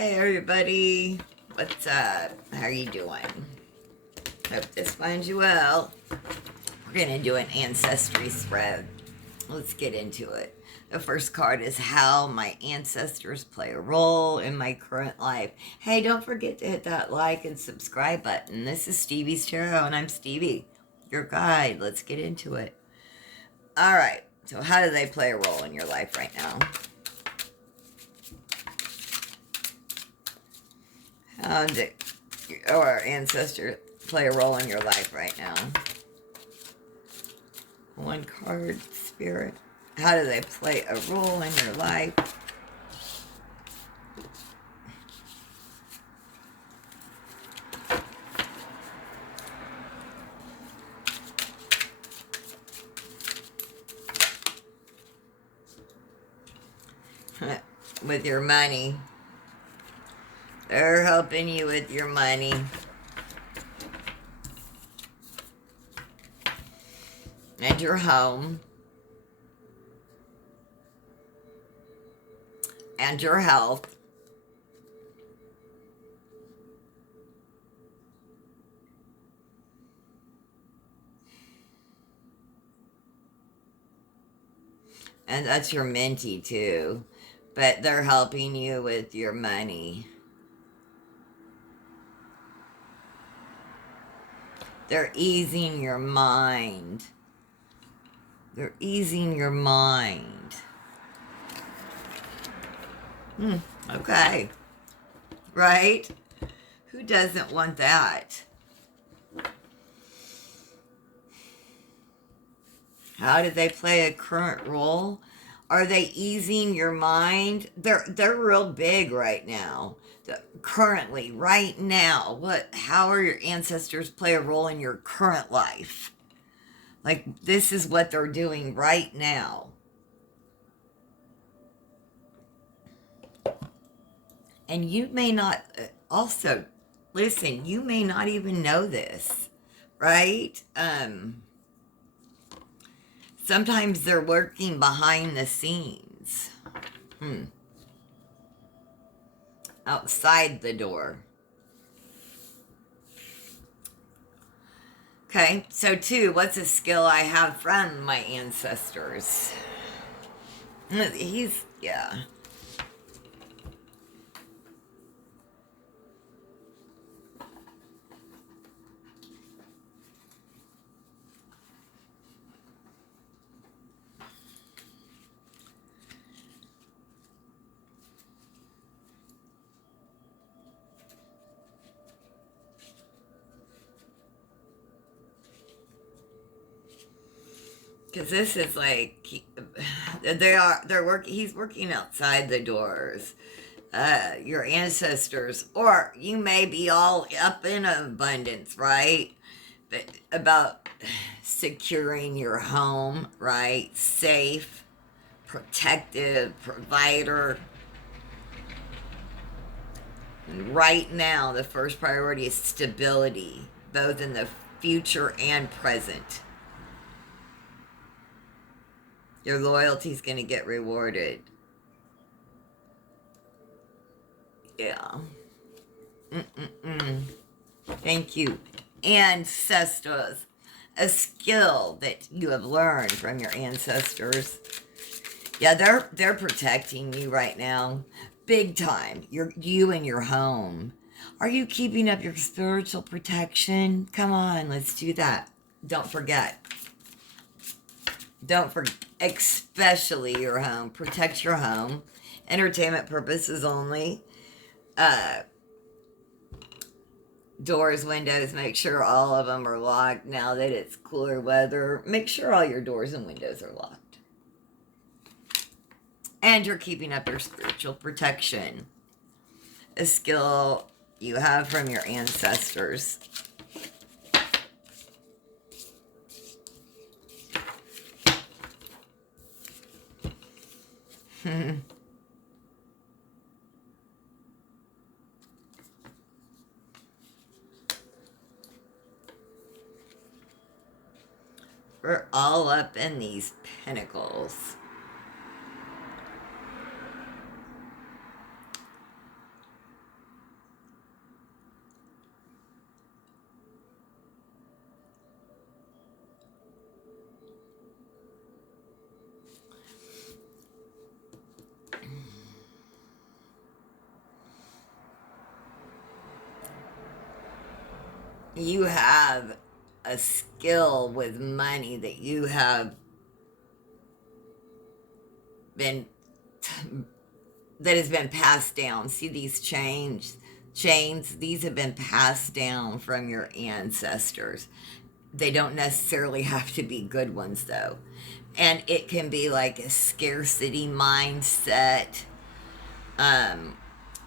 Hey everybody, what's up? How are you doing? Hope this finds you well. We're gonna do an ancestry spread. Let's get into it. The first card is how my ancestors play a role in my current life. Hey, don't forget to hit that like and subscribe button. This is Stevie's Tarot, and I'm Stevie, your guide. Let's get into it. All right, so how do they play a role in your life right now? How did your ancestors play a role in your life right now? One card, Spirit. How do they play a role in your life? With your money. They're helping you with your money. And your home. And your health. And that's your minty too. But they're helping you with your money. They're easing your mind. They're easing your mind. Okay. Right? Who doesn't want that? How do they play a current role? Are they easing your mind? They're real big right now. Currently, right now, how are your ancestors play a role in your current life? Like, this is what they're doing right now. And you may not, also, listen, you may not even know this, right? Sometimes they're working behind the scenes. Outside the door. Okay, so 2, what's a skill I have from my ancestors? Yeah. Because this is like, he's working outside the doors. Your ancestors, or you may be all up in abundance, right? But about securing your home, right? Safe, protective, provider. And right now, the first priority is stability, both in the future and present. Your loyalty is going to get rewarded. Yeah. Thank you. Ancestors. A skill that you have learned from your ancestors. Yeah, they're protecting you right now. Big time. You and your home. Are you keeping up your spiritual protection? Come on, let's do that. Don't forget. Especially your home. Protect your home. Entertainment purposes only. Doors, windows, make sure all of them are locked now that it's cooler weather. Make sure all your doors and windows are locked. And you're keeping up your spiritual protection. A skill you have from your ancestors. We're all up in these pinnacles. You have a skill with money that you have been that has been passed down. See these chains, these have been passed down from your ancestors. They don't necessarily have to be good ones though. And it can be like a scarcity mindset, um,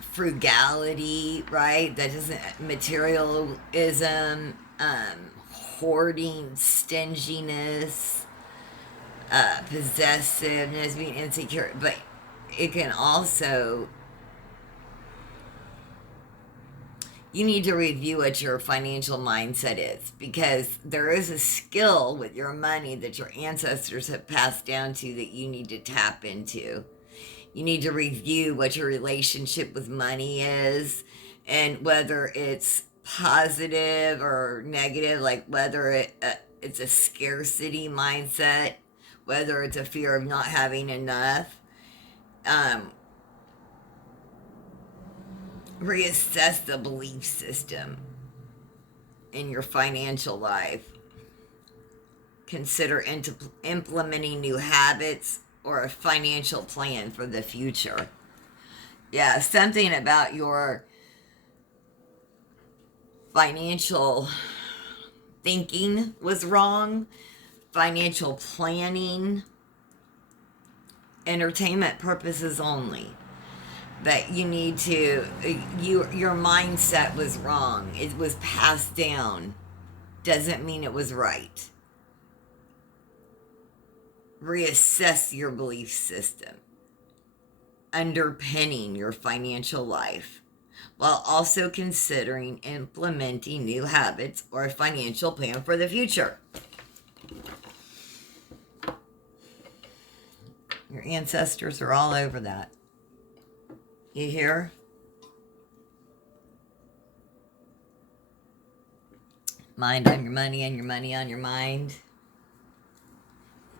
frugality, right? That isn't materialism, hoarding, stinginess, possessiveness, being insecure. But it can also, you need to review what your financial mindset is, because there is a skill with your money that your ancestors have passed down to that you need to tap into. You need to review what your relationship with money is, and whether it's positive or negative, like whether it's a scarcity mindset, whether it's a fear of not having enough. Um, Reassess the belief system in your financial life. Consider implementing new habits or a financial plan for the future. Yeah, something about your financial thinking was wrong. Financial planning, entertainment purposes only. But you need to, your mindset was wrong. It was passed down. Doesn't mean it was right. Reassess your belief system underpinning your financial life, while also considering implementing new habits or a financial plan for the future. Your ancestors are all over that. You hear? Mind on your money and your money on your mind.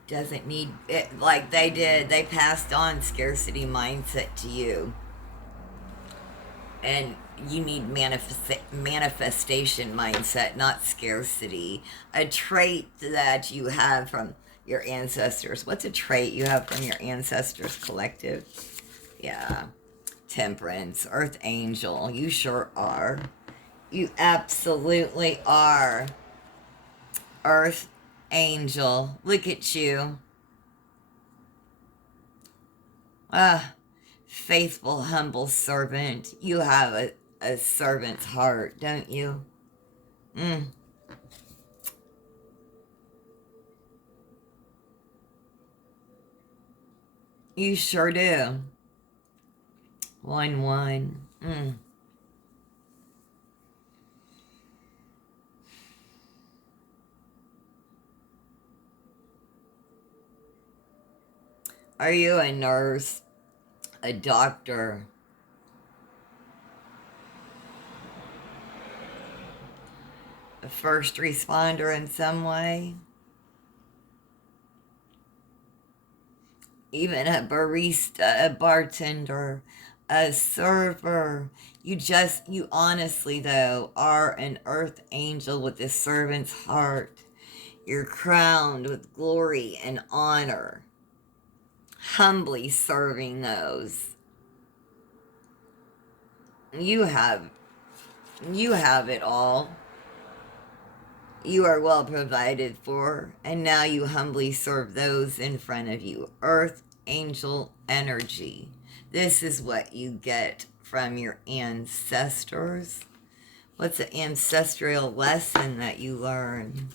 Doesn't need it like they did. They passed on scarcity mindset to you. And you need manifestation mindset, not scarcity. A trait that you have from your ancestors. What's a trait you have from your ancestors collective? Yeah. Temperance, earth angel. You sure are. You absolutely are. Earth angel. Look at you. Ah, faithful, humble servant. You have a servant's heart, don't you? You sure do. 1-1. Are you a nurse, a doctor, a first responder in some way? Even a barista, a bartender, a server. You honestly, though, are an earth angel with a servant's heart. You're crowned with glory and honor, humbly serving those. You have it all. You are well provided for, and now you humbly serve those in front of you. Earth angel energy. This is what you get from your ancestors. What's an ancestral lesson that you learn?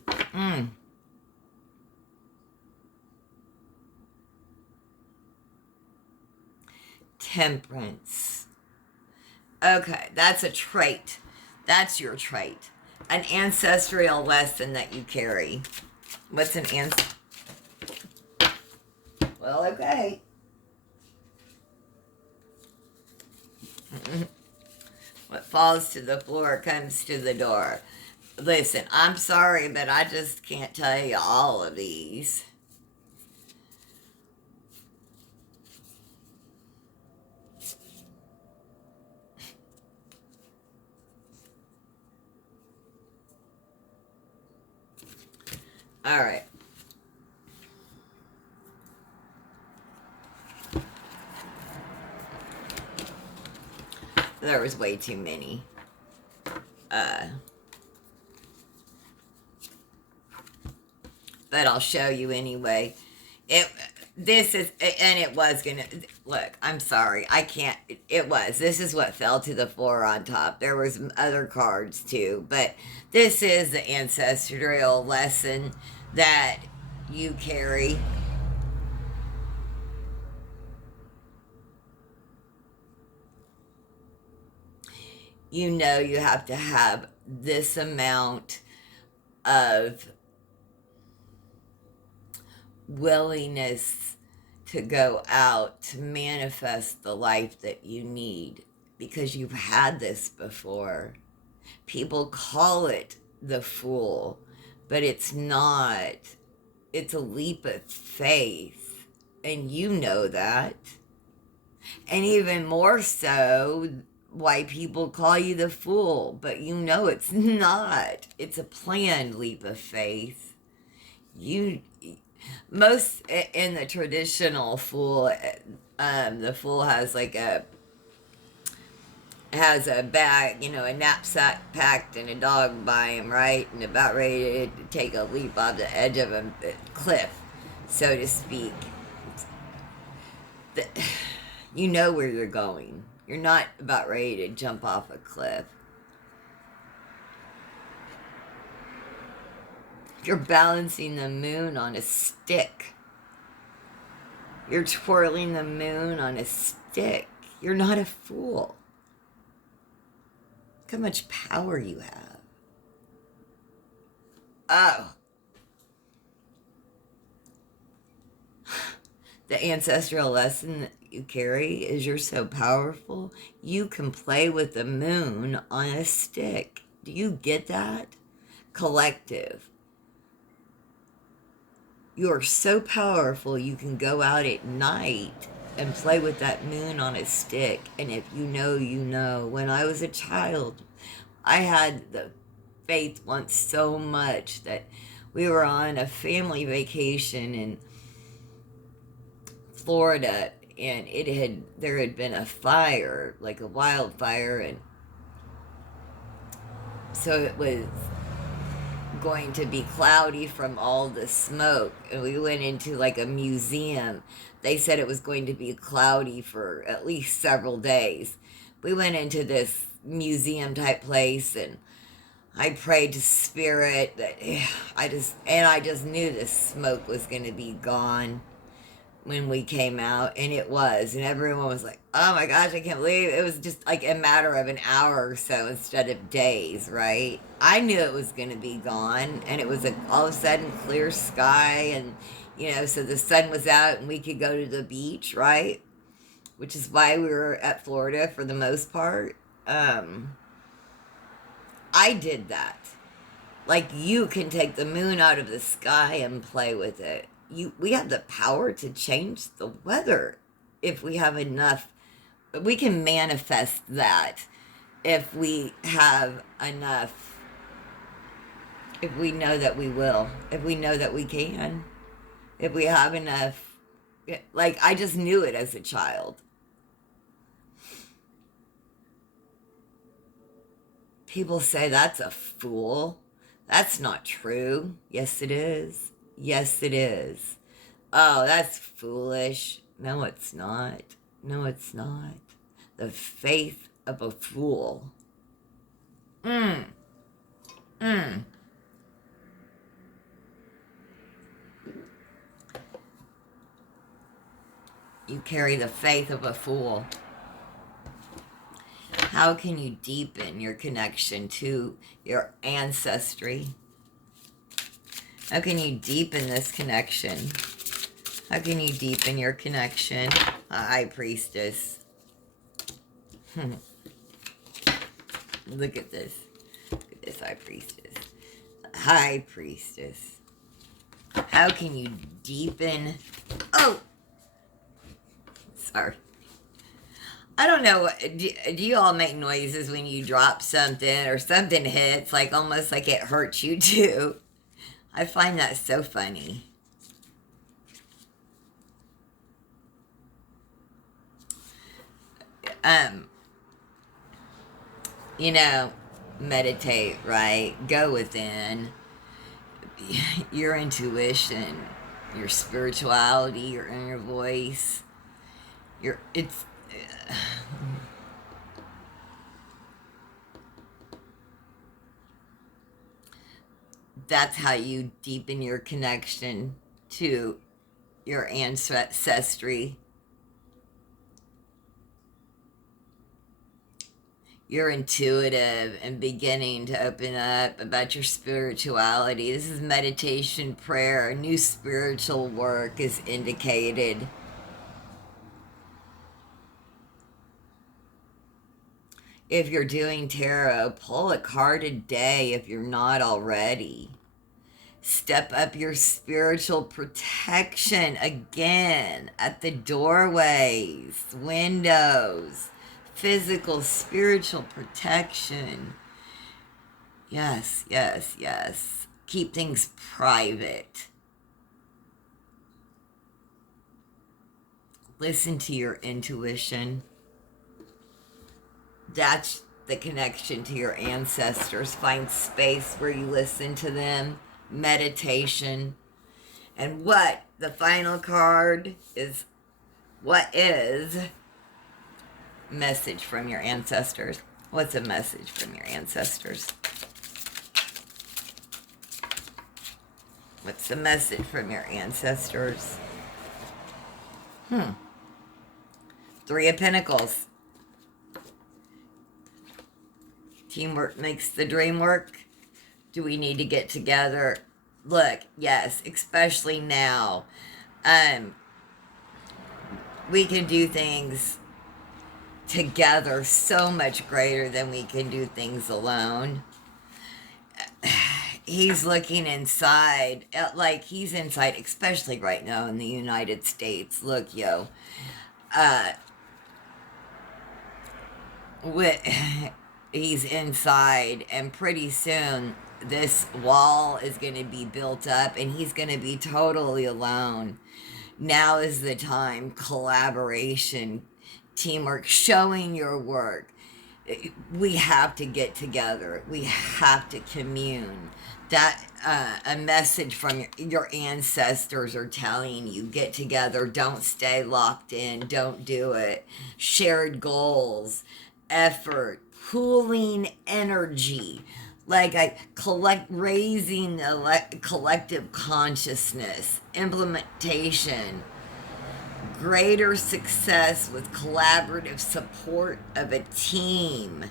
Temperance. Okay, that's a trait. That's your trait. An ancestral lesson that you carry. What's an Well, okay. What falls to the floor comes to the door. Listen, I'm sorry, but I just can't tell you all of these. All right. There was way too many. But I'll show you anyway. This is, and it was gonna, look, I'm sorry, I can't, this is what fell to the floor on top. There was other cards too, but this is the ancestral lesson that you carry. You know you have to have this amount of willingness to go out to manifest the life that you need, because you've had this before. People call it the Fool, but it's not. It's a leap of faith, and you know that. And even more so, why people call you the Fool, but you know it's not. It's a planned leap of faith. Most in the traditional Fool, the Fool has like a bag, a knapsack packed and a dog by him, right? And about ready to take a leap off the edge of a cliff, so to speak. You know where you're going. You're not about ready to jump off a cliff. You're balancing the moon on a stick. You're twirling the moon on a stick. You're not a fool. Look how much power you have. Oh. The ancestral lesson that you carry is you're so powerful, you can play with the moon on a stick. Do you get that? Collective. You are so powerful, you can go out at night and play with that moon on a stick. And if you know, you know. When I was a child, I had the faith once so much that we were on a family vacation in Florida, and there had been a fire, like a wildfire, and so it was going to be cloudy from all the smoke, and we went into like a museum. They said it was going to be cloudy for at least several days. We went into this museum type place, and I prayed to spirit that I just knew this smoke was going to be gone when we came out, and it was, and everyone was like, oh my gosh, I can't believe it. It was just like a matter of an hour or so instead of days, right? I knew it was going to be gone, and it was all of a sudden clear sky, and so the sun was out and we could go to the beach, right? Which is why we were at Florida for the most part. I did that. Like, you can take the moon out of the sky and play with it. We have the power to change the weather if we have enough. We can manifest that if we have enough. If we know that we will. If we know that we can. If we have enough. Like, I just knew it as a child. People say that's a fool. That's not true. Yes, it is. Yes, it is. Oh, that's foolish. No, it's not. No, it's not. The faith of a fool. You carry the faith of a fool. How can you deepen your connection to your ancestry? How can you deepen this connection? How can you deepen your connection? High Priestess. Look at this. Look at this, High Priestess. High Priestess. How can you deepen... Oh! Sorry. I don't know, do you all make noises when you drop something or something hits, like almost like it hurts you too? I find that so funny. You know, meditate, right? Go within your intuition, your spirituality, your inner voice. It's that's how you deepen your connection to your ancestry. You're intuitive and beginning to open up about your spirituality. This is meditation, prayer, new spiritual work is indicated. If you're doing tarot, pull a card a day if you're not already. Step up your spiritual protection again at the doorways, windows, physical, spiritual protection. Yes, yes, yes. Keep things private. Listen to your intuition. That's the connection to your ancestors. Find space where you listen to them. Meditation. And what the final card is, what is message from your ancestors? What's a message from your ancestors? What's the message from your ancestors? Three of Pentacles. Teamwork makes the dream work. Do we need to get together? Look, yes, especially now. We can do things together so much greater than we can do things alone. He's looking inside, like he's inside, especially right now in the United States. Look, yo. He's inside, and pretty soon this wall is going to be built up and he's going to be totally alone. Now is the time. Collaboration, teamwork, showing your work. We have to get together. We have to commune. That a message from your ancestors are telling you, get together, don't stay locked in, don't do it. Shared goals, effort, pooling energy, like raising collective consciousness, implementation, greater success with collaborative support of a team.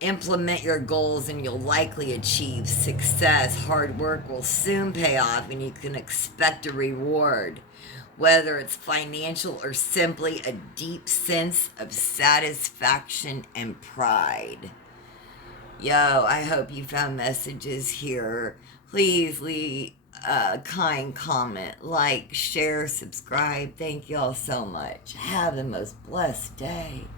Implement your goals and you'll likely achieve success. Hard work will soon pay off and you can expect a reward, whether it's financial or simply a deep sense of satisfaction and pride. Yo, I hope you found messages here. Please leave a kind comment, like, share, subscribe. Thank you all so much. Have the most blessed day.